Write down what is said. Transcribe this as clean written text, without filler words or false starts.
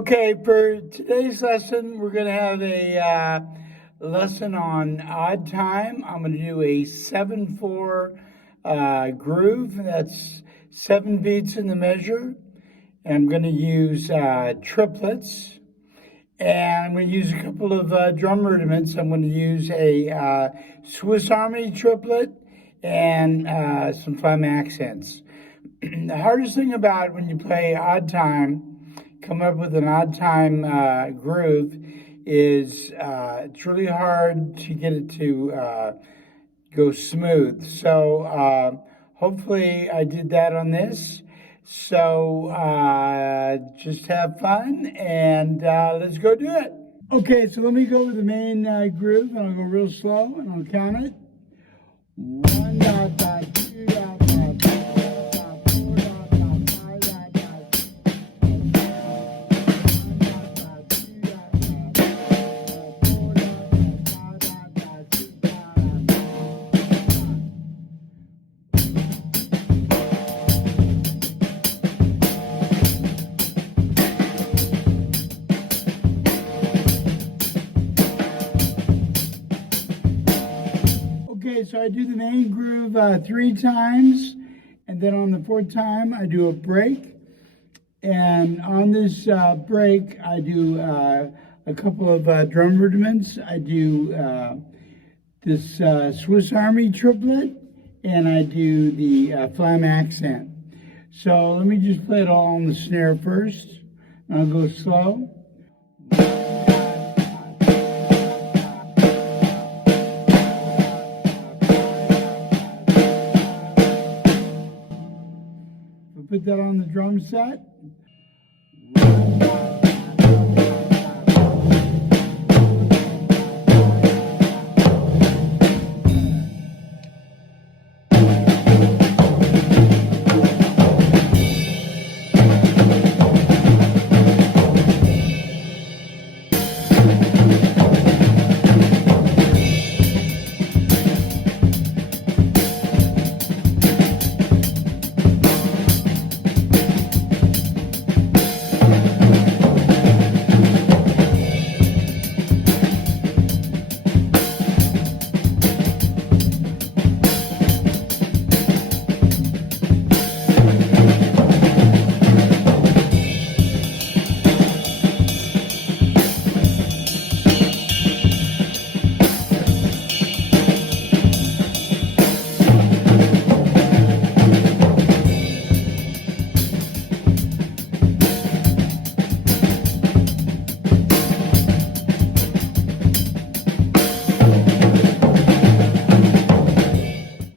Okay, for today's lesson, we're going to have a lesson on odd time. I'm going to do a 7/4 groove. That's 7 beats in the measure. And I'm going to use triplets. And I'm going to use a couple of drum rudiments. I'm going to use a Swiss Army triplet and some flam accents. The hardest thing about when you play odd time, come up with an odd time groove, is it's really hard to get it to go smooth. So hopefully I did that on this. So just have fun and let's go do it. Okay, so let me go with the main groove, and I'll go real slow, and I'll count it. 1 dot dot 2 dot dot 3 dot 4 dot dot 5 dot dot 6 dot dot 2 dot dot 4 dot dot 5 dot 6 dot. Okay, so I do the main groove 3 times, and then on the 4th time I do a break. And on this break, I do a couple of drum rudiments. I do this Swiss Army triplet, and I do the flam accent. So let me just play it all on the snare first, and I'll go slow. Put that on the drum set.